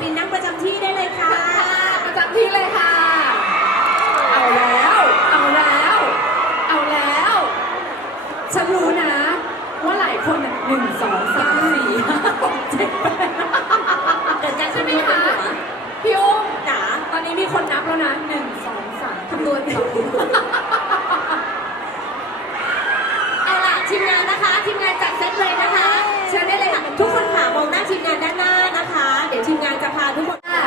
ปินนั่งประจำที่ได้เลยค่ะ ประจำที่เลยค่ะ เอาแล้ว เอาแล้ว เอาแล้วฉันรู้นะ ว่าหลายคนหนึ่งสองสามสี่ห้าหกเจ็ดแปดเกิดการใช่ไหมคะพี่อุ้มจ๋าตอนนี้มีคนนับแล้วนะหนึ่งสองสามคำนวณสองเอาล่ะทีมงานนะคะ ทีมงานจัดเซตเลยนะคะ นะทุกคนค่ะ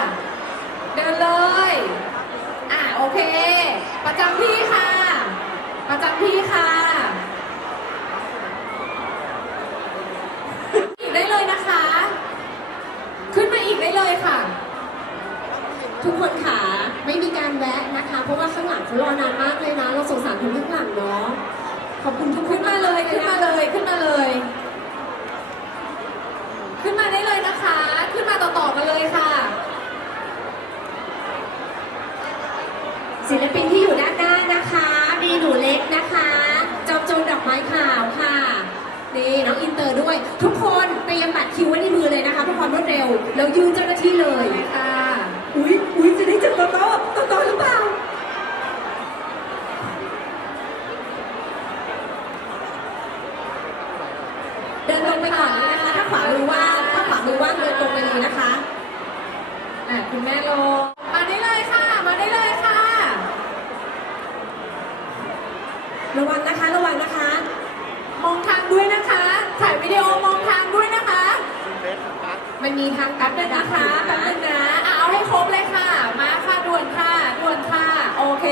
เดินเลย อะโอเค ประจำที่ค่ะ ประจำที่ค่ะ อีกได้เลยนะคะ ขึ้นมาอีกได้เลยค่ะ ทุกคนค่ะไม่มีการแวะนะคะ เพราะว่าข้างหลังเขารอนานมากเลยนะ เราสงสารคนข้างหลังเนาะขอบคุณทุกคนมาเลย ขึ้นมาเลย ขึ้นมาได้เลยนะคะ ขึ้นมาต่อๆกันเลยค่ะ ศิลปินที่อยู่ด้านหน้านะคะ มีหนูเล็กนะคะ จอมโจรดอกไม้ขาวค่ะ นี่น้องอินเตอร์ด้วย ทุกคนเตรียมบัตรคิวไว้ในมือเลยนะคะเพื่อความรวดเร็ว แล้วยืนเจ้าหน้าที่เลยค่ะอุ้ยอุ้ยจะได้เจอโตโต้โตโต้หรือเปล่าเดินตรงไปก่อนเลยนะคะ ถ้าขวามือว่างถ้าขวามือว่างเดินตรงไปเลยนะคะอะคุณแม่ลงมาได้เลยค่ะ มาได้เลยค่ะ ระวังนะคะระวังนะคะ มองทางด้วยนะคะ ถ่ายวิดีโอมองทางด้วยนะคะ มันมีทางแป๊บนึงนะคะแป๊บนึงนะอะเอาให้ครบเลยค่ะ มาค่ะด่วนค่ะด่วนค่ะ โอเค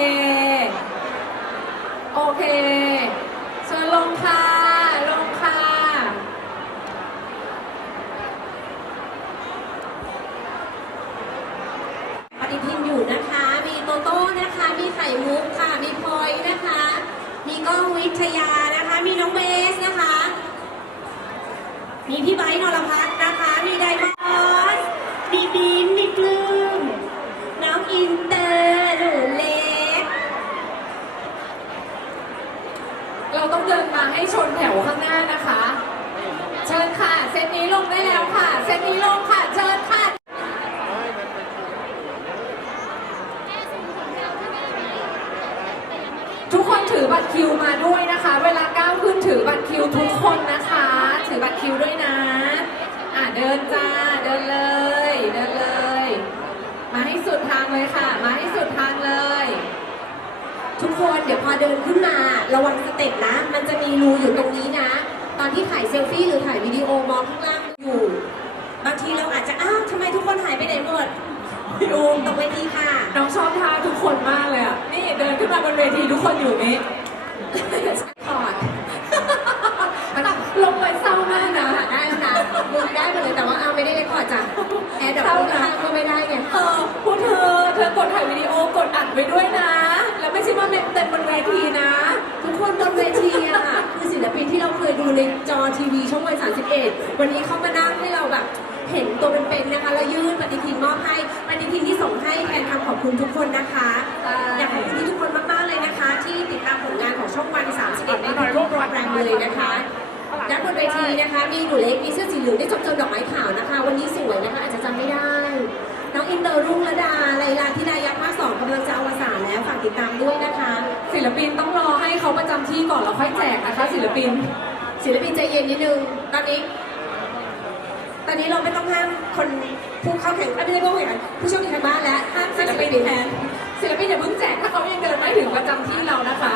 โอเคเชิญลงค่ะลงค่ะปฏิทินอยู่นะคะ มีโตโต้นะคะ มีไข่มุกค่ะ มีพลอยนะคะ มีก้องวิทยานะคะ มีน้องเบสนะคะ มีพี่ไบร์ทนรพัฒน์นะ ดินจ้า เดินเลย เดินเลย มาให้สุดทางเลยค่ะ มาให้สุดทางเลย ทุกคนเดี๋ยวพอเดินขึ้นมา ระวังสเต็ปนะ มันจะมีรูอยู่ตรงนี้นะ ตอนที่ถ่ายเซลฟี่หรือถ่ายวิดีโอมองข้างล่างอยู่ บางทีเราอาจจะ อ้าวทำไมทุกคนหายไปไหนหมดพี่อูมตรงเวทีค่ะ น้องชอบท่าทุกคนมากเลยอะ นี่เดินขึ้นมาบนเวทีทุกคนอยู่นี่ถอดมันลงไปเศร้ามากนะได้แล้วนะ มึงได้หมดเลยแต่ว่าเอาไม่ได้เลยขอจ้ะแอร์ดรอปข้างๆก็ไม่ได้ไงเออพวกเธอ เธอกดถ่ายวิดีโอกดอัดไว้ด้วยนะ แล้วไม่ใช่ว่าเต็มบนเวทีนะ ทุกคนบนเวทีอะคือศิลปินที่เราเคยดูในจอทีวีช่องวัน 31 วันนี้เขามานั่งให้เราแบบเห็นตัวเป็นๆนะคะแล้วยื่นปฏิทินมอบให้ปฏิทินที่ส่งให้แทนคำขอบคุณทุกคนนะคะใช่อยากขอบคุณทุกคนมากๆเลยนะคะ ที่ติดตามผลงานของช่องวัน 31 ในทุกๆโปรแกรมเลยนะคะและบน มีนะคะ มีหนูเล็ก มีเสื้อสีเหลืองได้จบจนดอกไม้ขาวนะคะ วันนี้สวยนะคะ อาจจะจำไม่ได้ น้องอินเตอร์รุ่งระดาไลลาธิดายักษ์ภาคสองกำลังจะอวสานแล้วฝากติดตามด้วยนะคะ ศิลปินต้องรอให้เขาประจำที่ก่อนแล้วค่อยแจกนะคะ ศิลปิน ศิลปินใจเย็นนิดนึง ตอนนี้ ตอนนี้เราไม่ต้องห้ามคนผู้เข้าแข่งไม่ใช่ผู้แข่งผู้โชคดีทางบ้านแล้วห้ามศิลปิปินแทนศิลปินอย่าเพิ่งแจกถ้าเขายังเดินไม่ถึงประจำที่เรานะคะ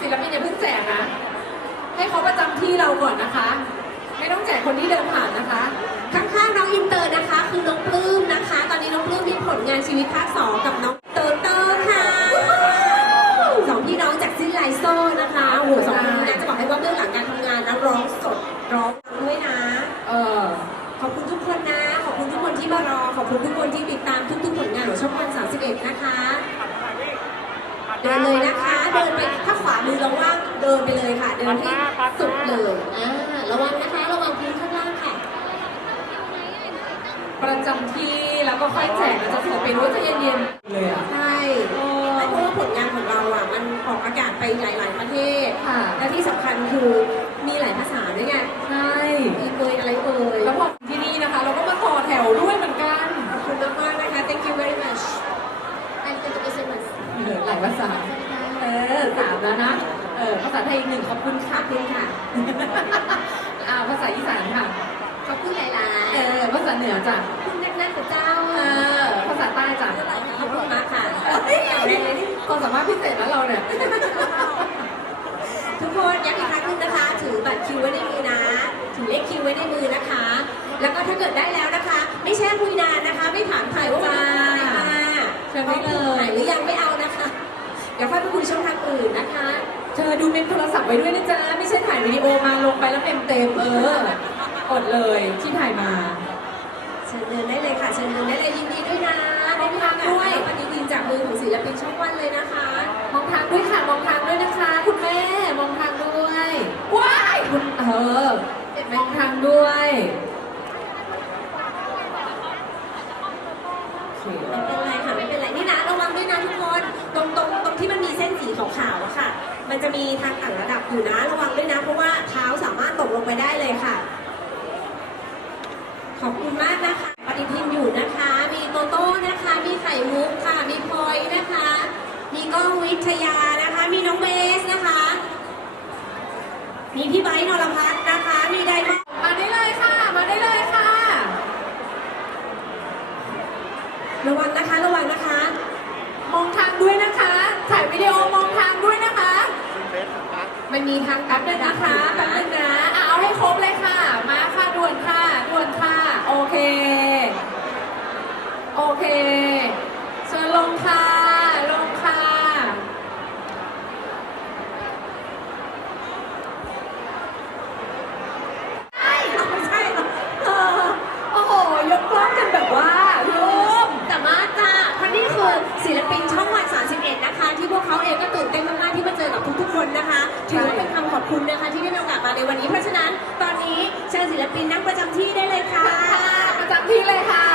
ศิลปินอย่าเพิ่งแจกนะให้เขาประจำที่เราก่อนนะคะ คนที่เดินผ่านนะคะ ข้างๆน้องอินเตอร์นะคะ คือน้องปลื้มนะคะ ตอนนี้น้องปลื้มมีผลงานชีวิตภาคสองกับน้องเตอร์เตอร์ค่ะสองพี่น้องจากซินไลโซนะคะโอ้โหสองคนนี้นะจะบอกให้ว่าเบื้องหลังการทำงานนะร้องสดร้องด้วยนะ เออขอบคุณทุกคนนะ ขอบคุณทุกคนที่มารอ ขอบคุณทุกคนที่ติดตามทุกๆผลงานของช่องวัน31นะคะ เดินเลยนะคะ เดินไปถ้าขวามือเราว่างเดินไปเลยค่ะ เดินให้สุดเลยอ่าระวังนะ ประจำที่แล้วก็ค่อยแจกเราจะโทรไปรู้จะเย็นๆเลยอะ ใช่ไม่เพราะว่าผลงานของเราอะมันออกอากาศไปหลาย ๆ ประเทศ ค่ะ และที่สำคัญคือมีหลายภาษาด้วยไงใช่อีเอยอะไรเอ่ยแล้วพอที่นี่นะคะ เราก็มาต่อแถวด้วยเหมือนกันขอบคุณมากๆนะคะ thank you very much and thank you very much หลายภาษา เออสามแล้วนะ เออภาษาไทยอีกหนึ่งขอบคุณ นือจ้ะๆขอบคุณนักๆกับเจ้าเออภาษาใต้จ้ะขอบคุณมากค่ะความสามารถพิเศษนะเราเนี่ย ทุกคนย้ำอีกครั้งหนึงนะคะ ถือบัตรคิวไว้ในมือนะ ถือเลขคิวไว้ในมือนะคะ แล้วก็ถ้าเกิดได้แล้วนะคะ ไม่แช่คุยนานนะคะ ไม่ถามถ่ายว่าวันนี้ทำอะไรมาเชิญได้เลยถ่ายหรือยังไม่เอานะคะ เดี๋ยวค่อยไปคุยช่องทางอื่นนะคะ เธอดูเมมโทรศัพท์ไว้ด้วยนะจ๊ะ ไม่ใช่ถ่ายวิดีโอมาลงไปแล้วเมมเต็มเออ อดเลยที่ถ่ายมา เชิญเดินได้เลยค่ะ เชิญเดินได้เลยยินดีด้วยนะได้ทำด้วยปฏิทินจากมือของศิลปินช่องวันเลยนะคะ มองทางด้วยค่ะ มองทางด้วยนะคะ คุณแม่ มองทางด้วยว้ายคุณเออมองทางด้วยโอเคไม่เป็นไรค่ะ ไม่เป็นไรนี่นะระวังด้วยนะทุกคน ตรงตรงตรงที่มันมีเส้นสีขาวๆอะค่ะ มันจะมีทางต่างระดับอยู่นะ ระวังด้วยนะ เพราะว่าเท้าสามารถตกลงไปได้เลยค่ะ ขอบคุณมากนะคะ ปฏิทินอยู่นะคะ มีโตโต้นะคะ มีไข่มุกค่ะ มีพลอยนะคะ มีก้องวิทยานะคะ มีน้องเบสนะคะ มีพี่ไบร์ทนรพัฒน์นะคะ มีไดมอนด์มาได้เลยค่ะ มาได้เลยค่ะ ระวังนะคะ ระวังนะคะ มองทางด้วยนะคะ ถ่ายวิดีโอมองทางด้วยนะคะ มันมีทางแป๊บนึงนะคะ แป๊บนึงนะอะเอาให้ครบเลยค่ะ มาค่ะด่วนค่ะด่วนค่ะ โอเค โอเค เชิญลงค่ะ ลงค่ะ ใช่ไม่ใช่หรอก เออโอ้โห ยกกล้องกันแบบว่าลุม แต่มาจ้าเพราะนี่คือศิลปินช่องวัน 31 นะคะ ที่พวกเขาเองก็ตื่นเต้นมากๆที่มาเจอกับทุกๆคนนะคะ ถือว่าเป็นคำขอบคุณนะคะที่ได้มีโอกาสมาในวันนี้ เพราะฉะนั้นตอนนี้เชิญศิล ประจำที่ได้เลยค่ะค่ะประจำที่เลยค่ะ